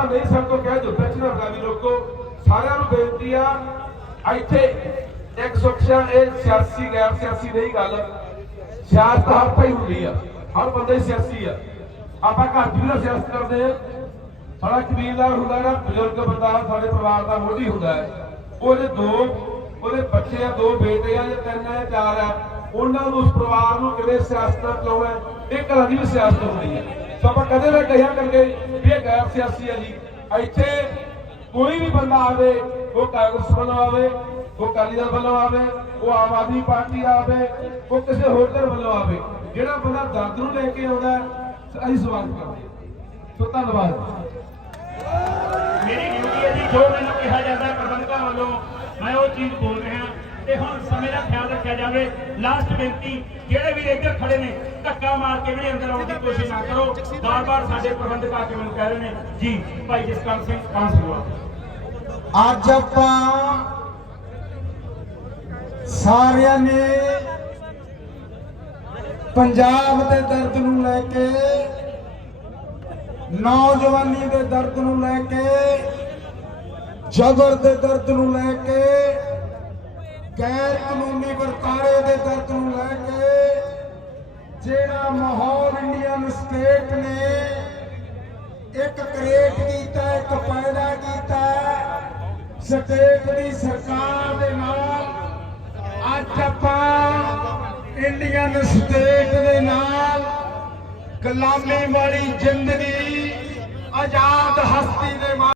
ਤਾਂ ਨਹੀਂ ਸਭ ਕਹਿ ਦਿਓ ਦਕਸ਼ਨਾ ਵੀ ਲੋਕੋ, ਸਾਰਿਆਂ ਨੂੰ ਬੇਨਤੀ ਆ, ਇੱਥੇ ਇੱਕ ਸੁਖਸ਼ਾ ਇਹ ਸਿਆਸੀ, ਗੈਰ ਸਿਆਸੀ ਨਹੀਂ ਗੱਲ। ਸਿਆਸਤ ਹਰ ਭਾਈ ਹੁੰਦੀ ਆ, ਹਰ ਬੰਦਾ ਸਿਆਸੀ ਆ। ਆਪਾਂ ਘਰ ਵੀ ਸਿਆਸਤ ਕਰਦੇ ਆ। ਸਾਡਾ ਕਬੀਲਦਾਰ ਹੁੰਦਾ ਨਾ, ਬਜ਼ੁਰਗ ਬੰਦਾ, ਸਾਡੇ ਪਰਿਵਾਰ ਦਾ ਮੋਢੀ ਹੁੰਦਾ ਹੈ। ਉਹਦੇ ਦੋ, ਉਹਦੇ ਬੱਚੇ ਆ, ਦੋ ਬੇਟੇ ਆ, ਜਾਂ ਤਿੰਨ ਆ, ਜਾਂ ਚਾਰ ਆ, ਉਹਨਾਂ ਨੂੰ ਉਸ ਪਰਿਵਾਰ ਨੂੰ ਕਿਵੇਂ ਸਿਆਸਤ ਨਾਲ ਇਹ ਘਰਾਂ ਦੀ ਵੀ ਸਿਆਸਤ ਹੁੰਦੀ ਹੈ। ਸੋ ਆਪਾਂ ਕਦੇ ਨਾ ਕਹਿਆ ਕਰਕੇ ਵੀ ਇਹ ਗੈਰ ਸਿਆਸੀ ਆ ਜੀ। ਇੱਥੇ ਕੋਈ ਵੀ ਬੰਦਾ ਆਵੇ, ਉਹ ਕਾਂਗਰਸ ਵੱਲੋਂ ਆਵੇ, ਉਹ ਅਕਾਲੀ ਦਲ ਵੱਲੋਂ ਆਵੇ, ਉਹ ਆਮ ਆਦਮੀ ਪਾਰਟੀ ਆਵੇ, ਉਹ ਕਿਸੇ ਹੋਰ ਧਿਰ ਵੱਲੋਂ ਆਵੇ, ਜਿਹੜਾ ਬੰਦਾ ਦਰਦ ਨੂੰ ਲੈ ਕੇ ਆਉਂਦਾ ਅਸੀਂ ਸਵਾਗਤ ਕਰਦੇ ਸੋ ਧੰਨਵਾਦ। ਮੇਰੀ ਡਿਊਟੀ ਹੈ ਜੀ, ਜੋ ਮੈਨੂੰ ਕਿਹਾ ਜਾਂਦਾ ਪ੍ਰਬੰਧਕਾਂ ਵੱਲੋਂ, ਮੈਂ ਉਹ ਚੀਜ਼ ਬੋਲ ਰਿਹਾ। ਤੇ ਹੁਣ ਸਮੇਂ ਦਾ ਖਿਆਲ ਰੱਖਿਆ ਜਾਵੇ। ਲਾਸਟ ਬੇਨਤੀ, ਜਿਹੜੇ ਵੀ ਇੱਧਰ ਖੜੇ ਨੇ, ਧੱਕਾ ਮਾਰ ਕੇ ਵੀ ਅੰਦਰ ਆਉਣ ਦੀ ਕੋਸ਼ਿਸ਼ ਨਾ ਕਰੋ। ਬਾਰ-ਬਾਰ ਸਾਡੇ ਪ੍ਰਬੰਧਕ ਆ ਕੇ ਮੈਨੂੰ ਕਹਿ ਰਹੇ ਨੇ, ਜੀ, ਭਾਈ ਜਸਕਰਨ ਸਿੰਘ ਕਾਂਸੂਆ ਅੱਜ ਆਪਾਂ ਸਾਰਿਆਂ ਨੇ ਪੰਜਾਬ ਦੇ ਦਰਦ ਨੂੰ ਲੈ ਕੇ, ਨੌਜਵਾਨੀ ਦੇ ਦਰਦ ਨੂੰ ਲੈ ਕੇ, ਜ਼ਬਰ ਦੇ ਦਰਦ ਨੂੰ ਲੈ ਕੇ ਗੈਰ ਕਾਨੂੰਨੀ ਵਰਤਾਰੇ ਦੇ ਦਰਦ ਨੂੰ ਲੈ ਕੇ ਜਿਹੜਾ ਮਾਹੌਲ ਇੰਡੀਅਨ ਸਟੇਟ ਨੇ ਇੱਕ ਕ੍ਰੀਏਟ ਕੀਤਾ, ਇੱਕ ਪੈਦਾ ਕੀਤਾ, ਸਟੇਟ ਦੀ ਸਰਕਾਰ ਦੇ ਨਾਲ ਅੱਜ ਆਪਾਂ ਇੰਡੀਅਨ ਸਟੇਟ ਦੇ ਨਾਲ ਗੁਲਾਮੀ ਵਾਲੀ ਜ਼ਿੰਦਗੀ